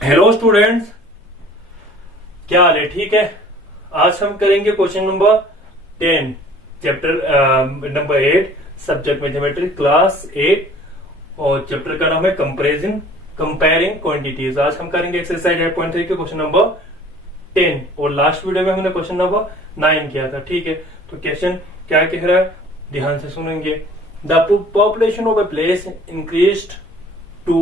Hello students, क्या हाल है? ठीक है। आज हम करेंगे question number 10, chapter number 8, subject mathematics, class 8, और चैप्टर का नाम है कंपेयरिंग क्वांटिटीज। आज हम करेंगे एक्सरसाइज 8.3 के क्वेश्चन नंबर 10, और लास्ट वीडियो में हमने क्वेश्चन नंबर 9 किया था। ठीक है, तो क्वेश्चन क्या कह रहा है, ध्यान से सुनेंगे। The population of a place increased to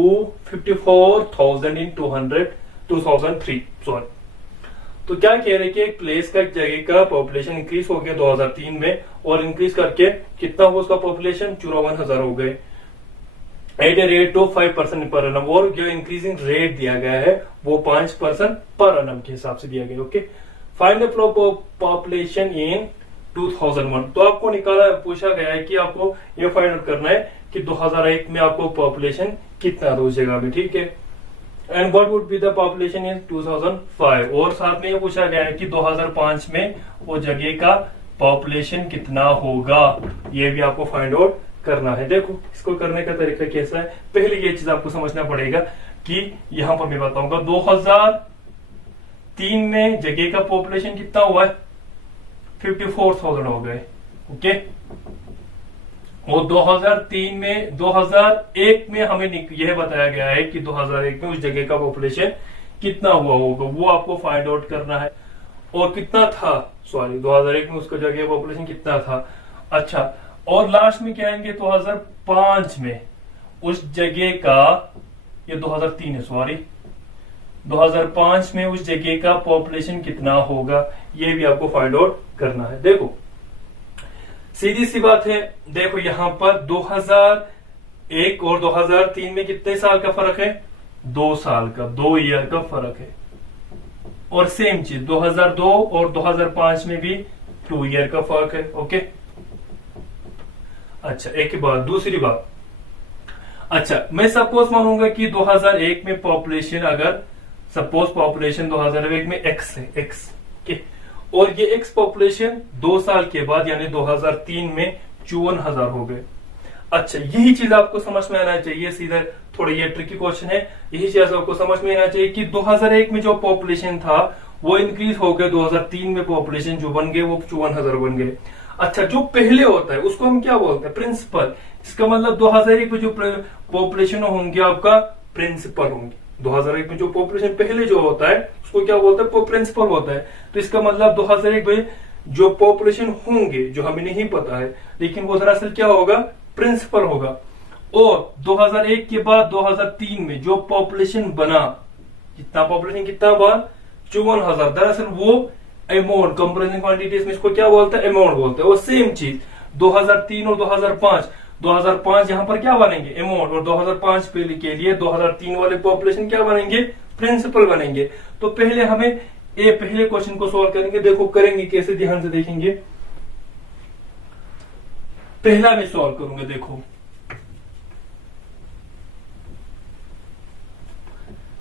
54,000 in 2003। Sorry, तो क्या कह रहे हैं कि एक प्लेस का, एक जगह का पॉपुलेशन इंक्रीज हो गया 2003 में, और इंक्रीज करके कितना हुआ उसका पॉपुलेशन? 54,000 हो गए eight a rate of 5% per annum, और जो इंक्रीजिंग रेट दिया गया है वो 5% पर एनम के हिसाब से दिया गया। Okay, find the population in 2001। तो आपको पूछा गया है कि आपको ये फाइंड आउट करना है कि 2001 में आपको पॉपुलेशन कितना था उस जगह में। ठीक है, and what would be the population इन 2005, और साथ में ये पूछा गया है कि 2005 में वो जगह का पॉपुलेशन कितना होगा, ये भी आपको फाइंड आउट करना है। देखो, इसको करने का तरीका कैसा है, पहले ये चीज आपको समझना पड़ेगा कि यहां पर मैं बताऊंगा 2003 में जगह का पॉपुलेशन कितना हुआ है? 54,000 हो गए। ओके, और 2001 में हमें यह बताया गया है कि 2001 में उस जगह का पॉपुलेशन कितना हुआ होगा, वो आपको फाइंड आउट करना है। और कितना था, सॉरी 2001 में उसका जगह पॉपुलेशन कितना था। अच्छा, और लास्ट में क्या आएंगे 2005 में उस जगह का, ये 2003 है, सॉरी 2005 में उस जगह का पॉपुलेशन कितना होगा, ये भी आपको फाइंड आउट करना है। देखो, सीधी सी बात है। देखो, यहां पर 2001 और 2003 में कितने साल का फर्क है? 2 साल का, 2 ईयर का फर्क है। और सेम चीज 2002 और 2005 में भी 2 ईयर का फर्क है। ओके, अच्छा, एक बात, दूसरी बात, अच्छा मैं सपोज मानूंगा कि 2001 में पॉपुलेशन, अगर सपोज पॉपुलेशन 2001 में एक्स है, एक्स के, और ये एक्स पॉपुलेशन 2 साल के बाद यानी 2003 में 54,000 हो गए। अच्छा, यही चीज आपको समझ में आना चाहिए। सीधा थोड़ा ये ट्रिकी क्वेश्चन है, यही चीज आपको समझ में आना चाहिए कि 2001 में जो पॉपुलेशन था वो इंक्रीज हो गया, 2003 में पॉपुलेशन जो बन गए वो 54,000 बन गए। अच्छा, जो पहले होता है उसको हम क्या बोलते हैं? प्रिंसिपल। इसका मतलब 2001 में जो पॉपुलेशन होंगे आपका प्रिंसिपल होंगे। 2001 में जो पॉपुलेशन पहले जो होता है उसको क्या बोलते हैं? प्रिंसिपल होता है। तो इसका मतलब 2001 में जो पॉपुलेशन होंगे, जो हमें नहीं पता है, लेकिन वो दरअसल क्या होगा? प्रिंसिपल होगा। और 2001 के बाद 2003 में जो पॉपुलेशन बना, कितना पॉपुलेशन कितना हुआ? 54,000। दरअसल वो अमाउंट, कंपेरिजन क्वांटिटीज में इसको क्या बोलते हैं? अमाउंट बोलते हैं। और सेम चीज 2003 और 2005 यहां पर क्या बनेंगे? अमाउंट। और 2005 के लिए 2003 वाले पॉपुलेशन क्या बनेंगे? प्रिंसिपल बनेंगे। तो पहले हमें ये पहले क्वेश्चन को सॉल्व करेंगे। देखो करेंगे कैसे, ध्यान से देखेंगे। पहला मैं सॉल्व करूंगा।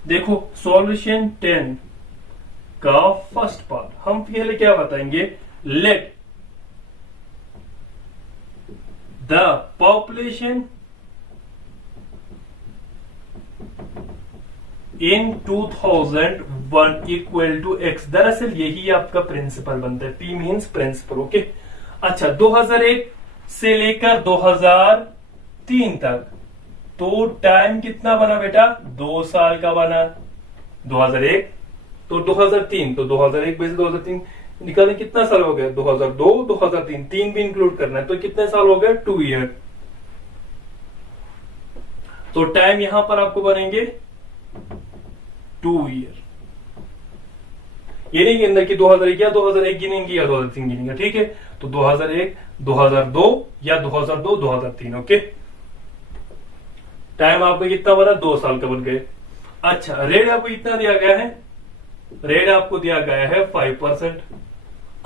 देखो सॉल्यूशन 10 का फर्स्ट पार्ट हम पहले क्या बताएंगे? Let the population in 2001 equal to X. दरअसल यही आपका प्रिंसिपल बनता है, P मीन्स प्रिंसिपल। ओके, अच्छा 2001 से लेकर 2003 तक तो टाइम कितना बना बेटा? 2 साल का बना। 2001 तो 2003, तो 2001 में से 2003 निकालें, कितना साल हो गया? 2002, 2003, 3 भी इंक्लूड करना है तो कितने साल हो गया? 2 ईयर। तो टाइम यहां पर आपको बनेंगे 2 ईयर। ये नहीं गिनना कि 2001 या 2001 गिनेंगे या 2003 गिनेंगे। ठीक है, तो 2001, 2002 या 2002, 2003। ओके, टाइम आपको कितना बना? 2 साल का बन गए। अच्छा, रेट आपको कितना दिया गया है? रेट आपको दिया गया है 5%।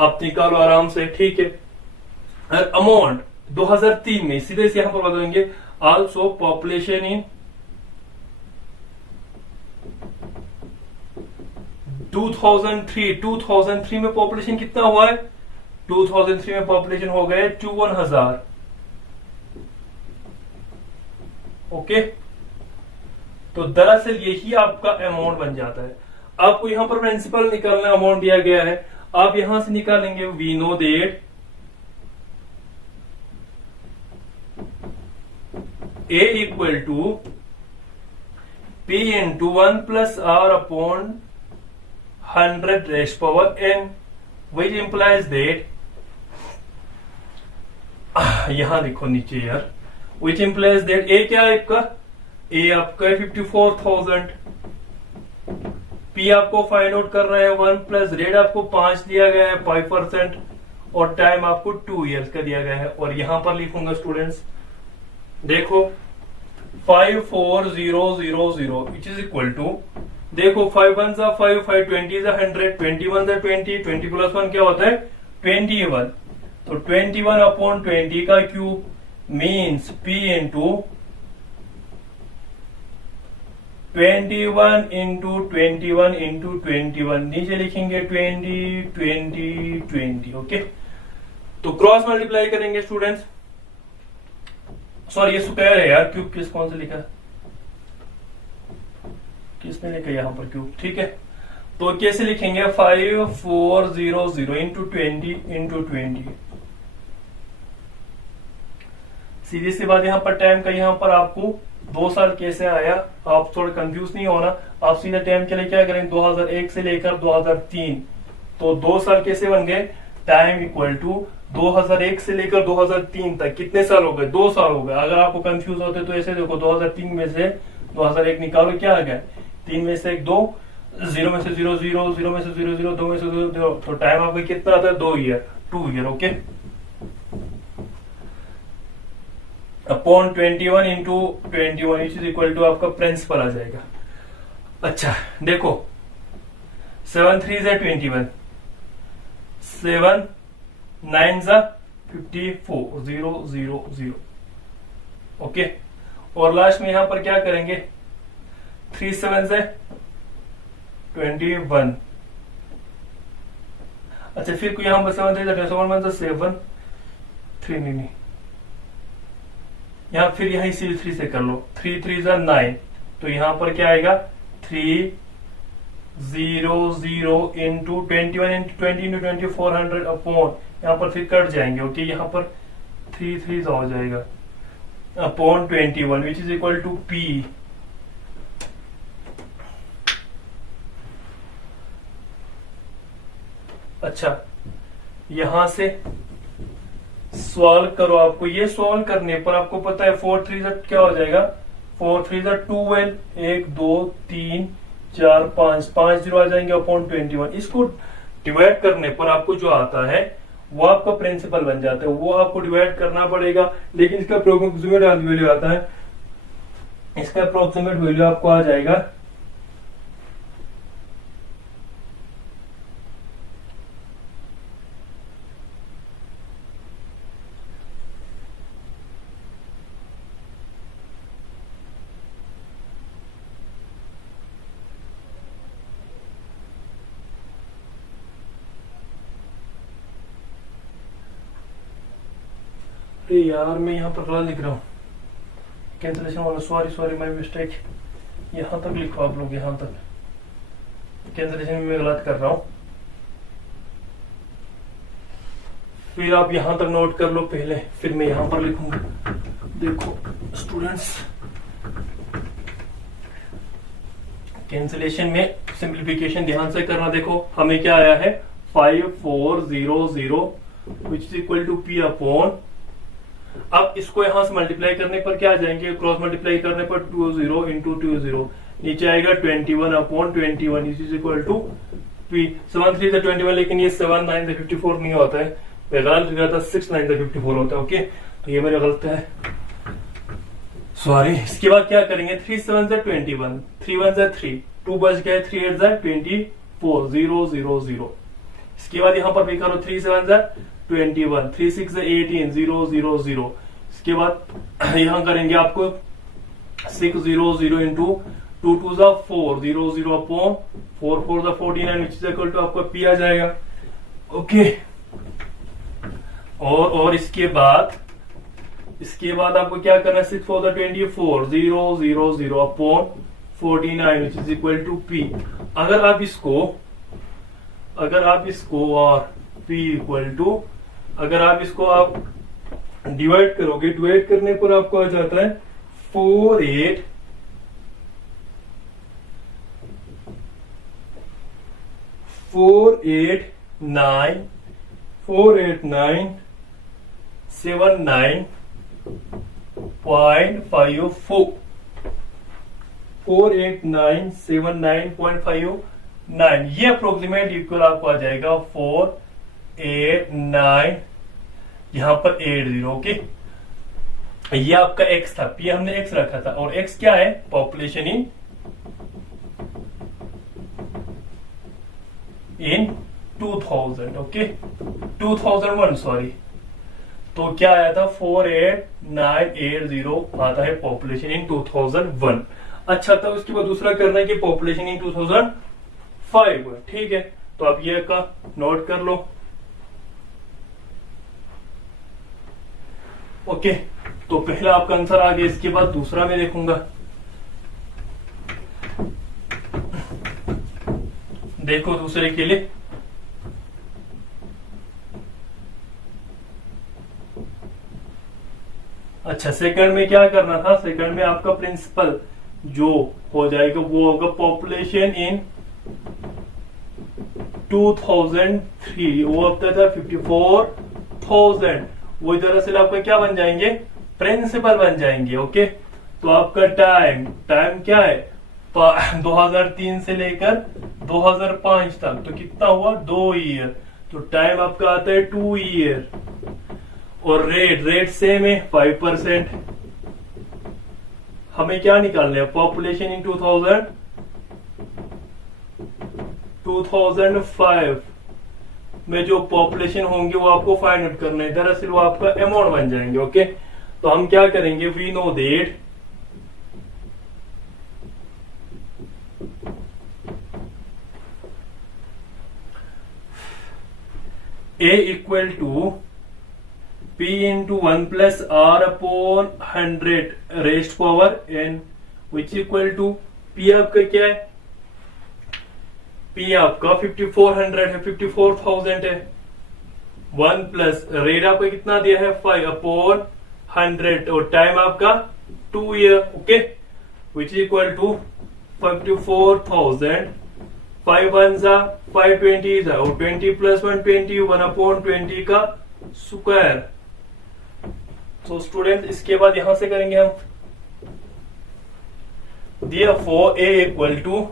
आप निकालो आराम से। ठीक है, अमाउंट 2003 में सीधे से यहां पर बताएंगे आल्सो पॉपुलेशन इन 2003 में पॉपुलेशन कितना हुआ है? 2003 में पॉपुलेशन हो गए 51,000। ओके, तो दरअसल यही आपका अमाउंट बन जाता है। आपको यहाँ पर प्रिंसिपल निकालना, अमाउंट दिया गया है, आप यहां से निकालेंगे we know that A equal to P into 1 plus R upon 100 raise power n, which implies that, यहां देखो नीचे यार, विच इंप्लाइज दैट A क्या है आपका, A आपका 54,000, P आपको फाइंड आउट करना है 1 प्लस रेट आपको 5 दिया गया है 5%, और टाइम आपको 2 इयर्स का दिया गया है। और यहां पर लिखूंगा स्टूडेंट्स, देखो 54000 विच इज इक्वल टू, देखो 5 1 5 5 20 100 21 20 20 प्लस 1 क्या होता है 21, तो 21 अपॉन 20 का cube means P into 21 into 21 into 21, नीचे लिखेंगे 20 20 20। ओके, तो क्रॉस मल्टीप्लाई करेंगे स्टूडेंट्स, सॉरी ये स्क्वायर है यार, क्यूब किस कौन से लिखा, किसने लिखा यहाँ पर क्यूब, ठीक है। तो कैसे लिखेंगे 5400 इंटू 20 इंटू 20, सीधी सी बात। यहाँ पर टाइम का यहाँ पर आपको 2 साल कैसे आया, आप थोड़ा कंफ्यूज नहीं होना, आप सीधे टाइम के लिए क्या करेंगे 2001 से लेकर 2003, तो 2 साल कैसे बन गए, टाइम इक्वल टू 2001 से लेकर 2003 तक कितने साल हो गए, 2 साल हो गए। अगर आपको कंफ्यूज होते तो ऐसे देखो, 2003 में से 2001 निकालो, क्या आ गया 3 में से 1 2, 0 में से 0 0, 0 में से 0 0, 2 में से 0 0, तो टाइम आपका कितना आता है 2 year, 2 year. Okay, upon 21 into 21 is equal to आपका प्रिंसिपल आ जाएगा। अच्छा देखो 7 3 जा 21, 7 9 जा 54 0 0 0। ओके, और लास्ट में यहां पर क्या करेंगे 3 7 से 21। अच्छा फिर यहां पर 7 3 जा 7 3 नहीं, यहां फिर यहां इसी 3 से कर लो, 3 3 जा 9, तो यहां पर क्या आएगा 3 0 0 इंटू 21 इंटू 20 इंटू 20 400 अपॉन, यहां पर फिर कट जाएंगे। ओके, यहां पर 3 3 हो जाएगा upon 21 which is equal to P। अच्छा यहां से सॉल्व करो, आपको ये सॉल्व करने पर आपको पता है 4 3 क्या हो जाएगा, 4 3 12, 1 2 3 4 5 5 जीरो आ जाएंगे अपॉन 21। इसको डिवाइड करने पर आपको जो आता है वो आपका प्रिंसिपल बन जाता है, वो आपको डिवाइड करना पड़ेगा, लेकिन इसका अप्रोक्सीमेट वैल्यू आता है, इसका अप्रोक्सीमेट वैल्यू आपको आ जाएगा यार मैं यहाँ पर गलत लिख रहा हूँ, कैंसिलेशन वाला, सॉरी सॉरी माय मिस्टेक, यहाँ तक लिखो आप लोग, यहाँ तक कैंसिलेशन में मैं गलत कर रहा हूँ, फिर आप यहाँ तक नोट कर लो पहले, फिर मैं यहाँ पर लिखूंगा। देखो स्टूडेंट्स कैंसिलेशन में सिंप्लीफिकेशन ध्यान से करना, देखो हमें क्या आया है 5400 which is equal to P upon, अब इसको यहां से मल्टीप्लाई करने पर क्या आ जाएंगे, क्रॉस मल्टीप्लाई करने पर 20 इंटू 20, नीचे आएगा 21 upon 21 is equal to P। 7 3 21, लेकिन ये 7 9 54 नहीं होता है, गलत लिखा था, 6 9 54 होता है। ओके, तो ये मेरा गलत है, सॉरी। इसके बाद क्या करेंगे 3 7 21, 3 1 3, 2 बच गया, 3 8 24 0 0 0। इसके बाद यहाँ पर भी करो 3 7 21, 3 6 18 0 0 0। इसके बाद यहाँ करेंगे आपको 6 0 0 into 2 2 4 0 0 upon 4 4 49 which is equal to आपका P आ जाएगा। ओके, और इसके बाद आपको क्या करना है 6 4 24 0 0 0 upon 49 which is equal to P। अगर आप इसको और P इक्वल टू, अगर आप इसको आप डिवाइड करोगे, डिवाइड करने पर आपको आ जाता है 489,79,79.59, ये अप्रोक्सीमेट इक्वल आपको आ जाएगा 489, यहां पर 80। ओके, ये आपका x था, p हमने x रखा था, और x क्या है? Population in 2000। Okay, 2001 sorry. तो क्या आया था? 48980 आता है पॉपुलेशन इन 2001। अच्छा था, उसके बाद दूसरा करना है कि पॉपुलेशन इन 2005। ठीक है, तो आप ये का नोट कर लो। ओके, तो पहला आपका आंसर आ गया, इसके बाद दूसरा मैं देखूंगा। देखो दूसरे के लिए, अच्छा सेकंड में क्या करना था? सेकंड में आपका प्रिंसिपल जो हो जाएगा वो होगा पॉपुलेशन इन 2003, वो अब तक था 54,000। वो दरअसल आपका क्या बन जाएंगे? प्रिंसिपल बन जाएंगे। ओके, तो आपका टाइम क्या है? 2003 से लेकर 2005 तक, तो कितना हुआ? 2 ईयर। तो टाइम आपका आता है 2 ईयर। और रेट सेम है 5%। हमें क्या निकालना है? पॉपुलेशन इन 2005 में जो पॉपुलेशन होंगे वो आपको फाइंड आउट करना है। दरअसल वो आपका अमाउंट बन जाएंगे। ओके, तो हम क्या करेंगे? We know that A equal to P into 1 plus R upon 100 raised power n, which equal to P आपका क्या है? P आपका 5400 है, 54,000 है। 1 प्लस रेट आपका कितना दिया है? 5 अपॉन 100, और टाइम आपका 2 year. Okay, which equal to 54,000, 5 1 जा 520 जा, और 20 प्लस 120, 1 अपॉन 20 का स्क्वायर। तो स्टूडेंट इसके बाद यहां से करेंगे हम, therefore A equal to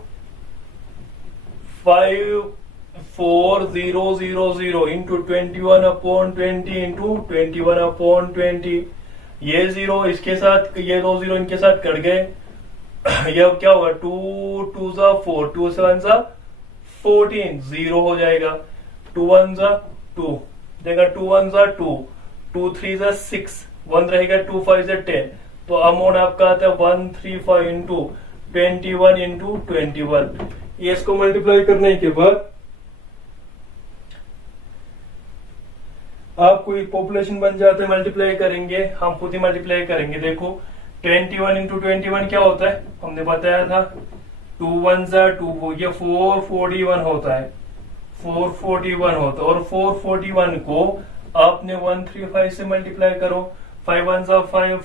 54000 into 21 upon 20 into 21 upon 20। ये जीरो इसके साथ, ये 2 जीरो इनके साथ कट गए। ये अब क्या होगा? 2 2 जा 4, 2 7 जा 14, 0 हो जाएगा। 2 1 जा 2, देखा 2 1 जा 2, 2 3 जा 6, 1 रहेगा, 2 5 जा 10। तो अमाउंट आपका आता है 135 इंटू 21 इंटू 21। ये इसको मल्टीप्लाई करने के बाद आपको एक पॉपुलेशन बन जाता है। मल्टीप्लाई करेंगे, हम खुद ही मल्टीप्लाई करेंगे। देखो 21 इंटू 21 क्या होता है? हमने बताया था 2 1 जा 2, ये 441 होता है, 441 होता है। और 441 को आपने 135 से मल्टीप्लाई करो। 5 1 जा 5,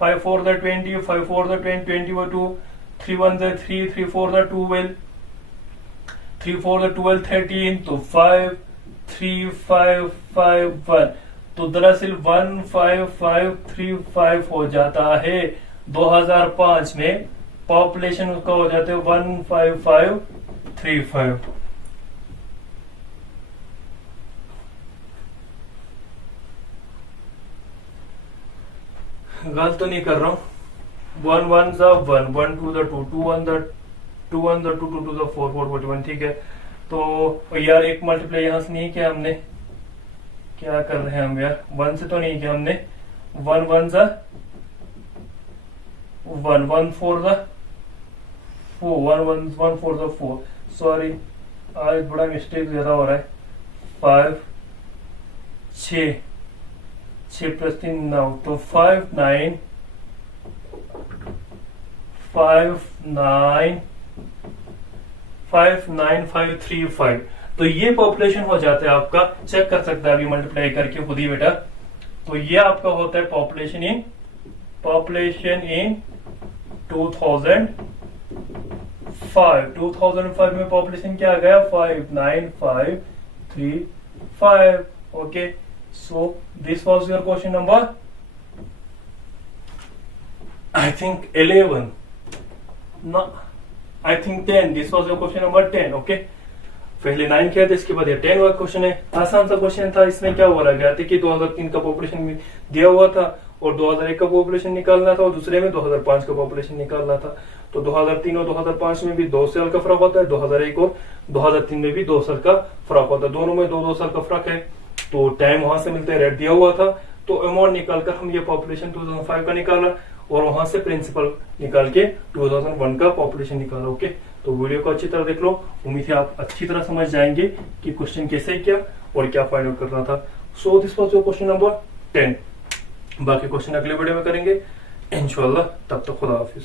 5 4 जा 20, 5 4 जा 20, 20 2, 3 1 जा 3, 3 4 जा 12, 3 4 जा 12, 13, तो 5 3 5 5 1, तो दरअसल 15535 हो जाता है। 2005 में पॉपुलेशन उसका हो जाता है 15535। गलत तो नहीं कर रहा हूं। 1 1 जा 1, 1 2 जा 2, 2 1 जा 2, 1 जा 2, 2 2 जा 4, 4 41। ठीक है, तो यार एक मल्टीप्लाई यहां से नहीं किया हमने। क्या कर रहे हैं हम यार? 1 से तो नहीं किया हमने। 1 1 जा 1, 1 4 जा 4, 1 1 1 4 जा 4। सॉरी, आज बड़ा मिस्टेक ज्यादा हो रहा है। 5 6 6 प्लस 3 9, तो 5 9 59535 तो ये पॉपुलेशन हो जाता है आपका, चेक कर सकता है अभी मल्टीप्लाई करके खुद ही बेटा। तो ये आपका होता है पॉपुलेशन इन 2005 में पॉपुलेशन क्या आ गया 59535। Okay, so this was your question number I think 11, no, I think 10. This was your question number 10. Okay, पहले 9 किया था, इसके बाद ये 10 वाला क्वेश्चन है। आसान सा क्वेश्चन था। इसमें क्या बोला गया था कि 2003 का पॉपुलेशन दिया हुआ था और 2001 का पॉपुलेशन निकालना था और दूसरे में 2005 का पॉपुलेशन निकालना था। तो 2003 और 2005 में भी 2 साल का फर्क होता है, 2001 और 2003 में भी 2 साल का फर्क होता है, दोनों में 2-2 साल का फर्क है। तो टाइम वहां से मिलते हैं, रेट दिया हुआ था, तो अमाउंट निकालकर हम ये पॉपुलेशन 2005 का निकाला और वहां से प्रिंसिपल निकाल के 2001 का पॉपुलेशन निकाला। ओके, तो वीडियो को अच्छी तरह देख लो, उम्मीद है आप अच्छी तरह समझ जाएंगे कि क्वेश्चन कैसे किया और क्या फाइंड आउट करना था। So this was your question number 10। बाकी क्वेश्चन अगले वीडियो में करेंगे इंशाल्लाह। तब तक खुदा हाफिज।